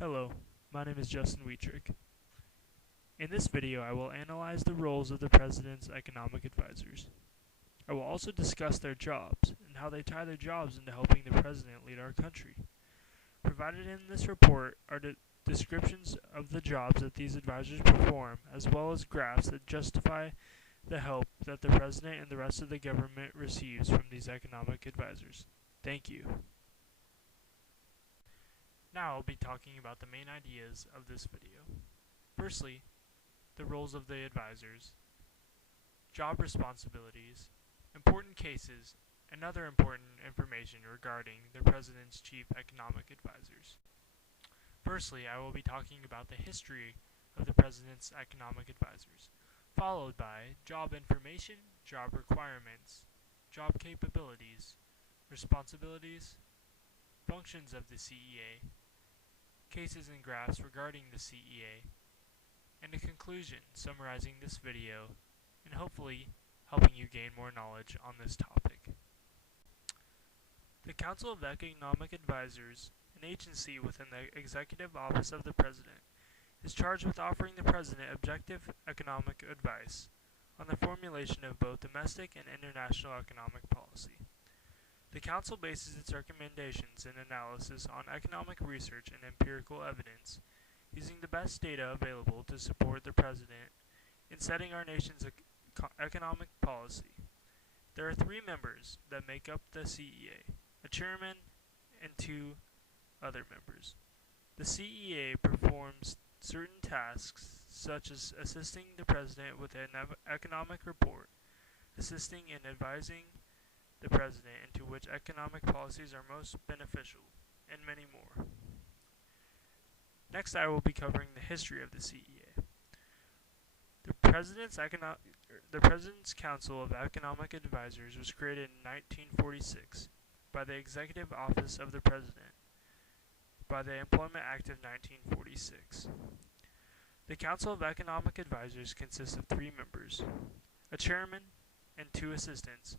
Hello, my name is Justin Wuethrich. In this video, I will analyze the roles of the President's economic advisors. I will also discuss their jobs and how they tie their jobs into helping the President lead our country. Provided in this report are descriptions of the jobs that these advisors perform, as well as graphs that justify the help that the President and the rest of the government receives from these economic advisors. Thank you. Now I'll be talking about the main ideas of this video. Firstly, the roles of the advisors, job responsibilities, important cases, and other important information regarding the President's chief economic advisors. Firstly, I will be talking about the history of the President's economic advisors, followed by job information, job requirements, job capabilities, responsibilities, functions of the CEA, cases and graphs regarding the CEA, and a conclusion summarizing this video and hopefully helping you gain more knowledge on this topic. The Council of Economic Advisors, an agency within the Executive Office of the President, is charged with offering the President objective economic advice on the formulation of both domestic and international economic policy. The Council bases its recommendations and analysis on economic research and empirical evidence, using the best data available to support the President in setting our nation's economic policy. There are 3 members that make up the CEA, a chairman and 2 other members. The CEA performs certain tasks such as assisting the President with an economic report, assisting in advising the President into which economic policies are most beneficial, and many more. Next, I will be covering the history of the CEA. The President's Council of Economic Advisors was created in 1946 by the Executive Office of the President by the Employment Act of 1946. The Council of Economic Advisors consists of 3 members, a chairman and 2 assistants,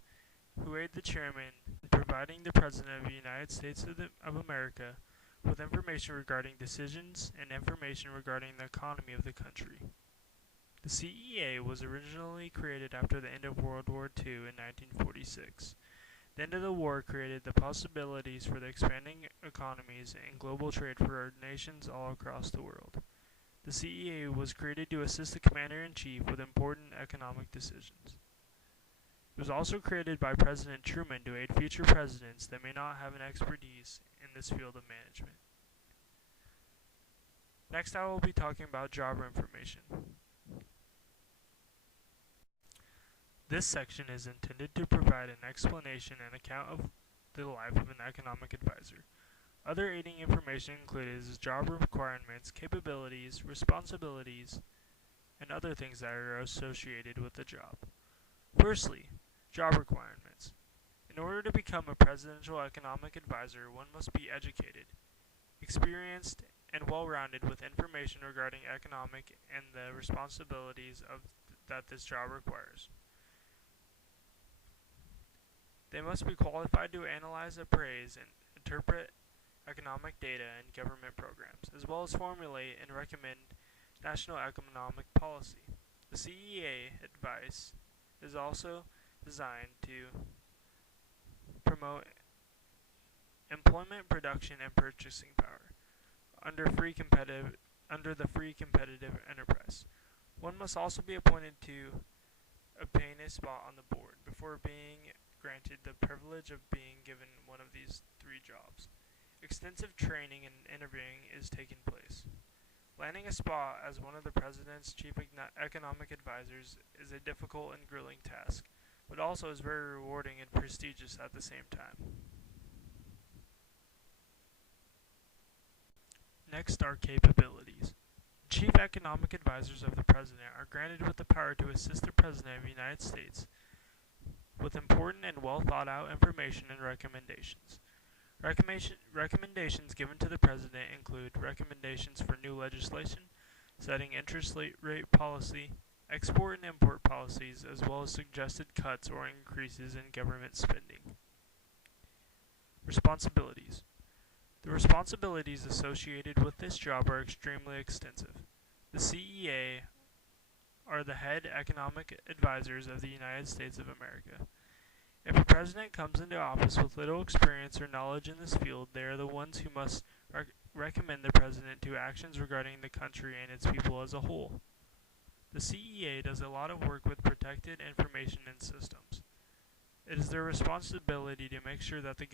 who aid the chairman in providing the President of the United States of America with information regarding decisions and information regarding the economy of the country. The CEA was originally created after the end of World War II in 1946. The end of the war created the possibilities for the expanding economies and global trade for our nations all across the world. The CEA was created to assist the Commander-in-Chief with important economic decisions. It was also created by President Truman to aid future presidents that may not have an expertise in this field of management. Next, I will be talking about job information. This section is intended to provide an explanation and account of the life of an economic advisor. Other aiding information included is job requirements, capabilities, responsibilities, and other things that are associated with the job. Firstly, job requirements. In order to become a presidential economic advisor, one must be educated, experienced, and well-rounded with information regarding economic and the responsibilities that this job requires. They must be qualified to analyze, appraise, and interpret economic data and government programs, as well as formulate and recommend national economic policy. The CEA advice is also designed to promote employment, production, and purchasing power under the free competitive enterprise. One must also be appointed to obtain a spot on the board before being granted the privilege of being given one of these 3 jobs. Extensive training and interviewing is taking place. Landing a spot as one of the President's chief economic advisors is a difficult and grueling task, but also is very rewarding and prestigious at the same time. Next are capabilities. Chief economic advisors of the President are granted with the power to assist the President of the United States with important and well thought out information and recommendations. Recommendations given to the President include recommendations for new legislation, setting interest rate policy, export and import policies, as well as suggested cuts or increases in government spending. Responsibilities. The responsibilities associated with this job are extremely extensive. The CEA are the head economic advisors of the United States of America. If a president comes into office with little experience or knowledge in this field, they are the ones who must recommend the president to actions regarding the country and its people as a whole. The CEA does a lot of work with protected information and systems. It is their responsibility to make sure that the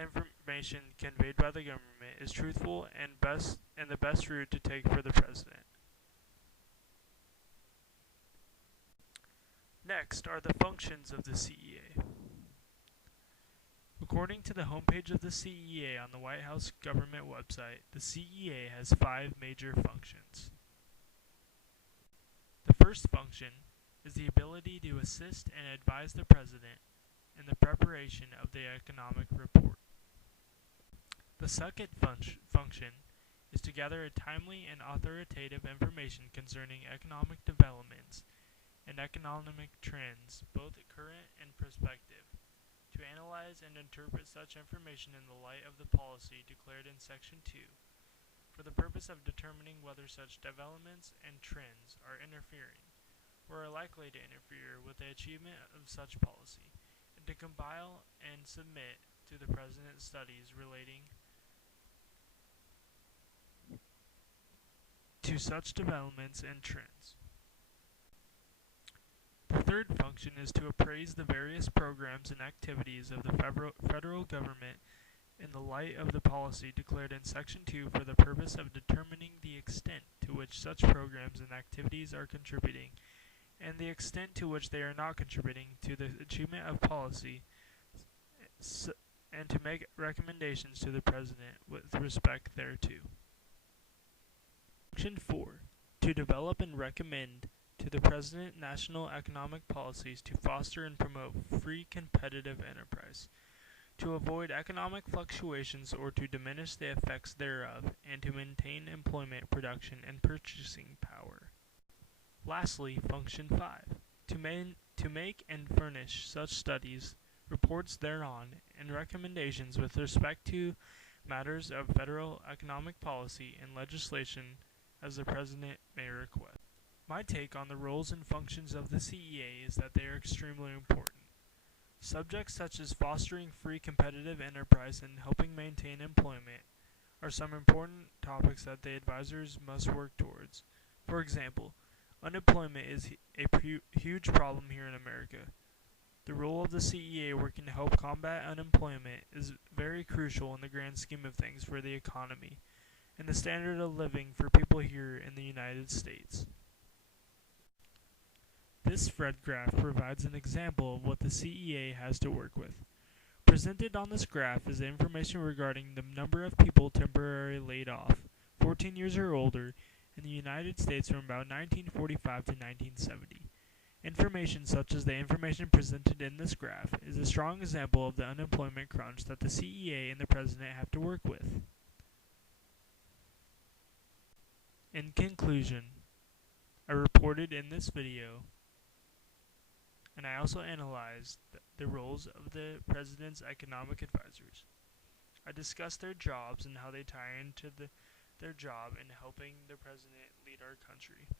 information conveyed by the government is truthful and the best route to take for the president. Next are the functions of the CEA. According to the homepage of the CEA on the White House government website, the CEA has 5 major functions. The first function is the ability to assist and advise the president in the preparation of the economic report. The second function is to gather timely and authoritative information concerning economic developments and economic trends, both current and prospective, to analyze and interpret such information in the light of the policy declared in Section 2, for the purpose of determining whether such developments and trends are interfering, or are likely to interfere with the achievement of such policy, and to compile and submit to the President studies relating to such developments and trends. The third function is to appraise the various programs and activities of the federal government in the light of the policy declared in Section 2 for the purpose of determining the extent to which such programs and activities are contributing and the extent to which they are not contributing to the achievement of policy, and to make recommendations to the President with respect thereto. Function 4. To develop and recommend to the President national economic policies to foster and promote free competitive enterprise, to avoid economic fluctuations or to diminish the effects thereof, and to maintain employment, production, and purchasing power. Lastly, Function 5. To make and furnish such studies, reports thereon, and recommendations with respect to matters of federal economic policy and legislation as the President may request. My take on the roles and functions of the CEA is that they are extremely important. Subjects such as fostering free competitive enterprise and helping maintain employment are some important topics that the advisors must work towards. For example, unemployment is a huge problem here in America. The role of the CEA working to help combat unemployment is very crucial in the grand scheme of things for the economy and the standard of living for people here in the United States. This spread graph provides an example of what the CEA has to work with. Presented on this graph is the information regarding the number of people temporarily laid off, 14 years or older, in the United States from about 1945 to 1970. Information such as the information presented in this graph is a strong example of the unemployment crunch that the CEA and the President have to work with. In conclusion, I reported in this video, and I also analyzed the roles of the President's economic advisors. I discussed their jobs and how they tie into their job in helping the President lead our country.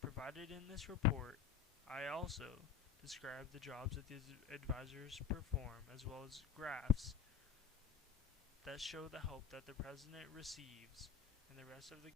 Provided in this report, I also described the jobs that these advisors perform, as well as graphs that show the help that the President receives and the rest of the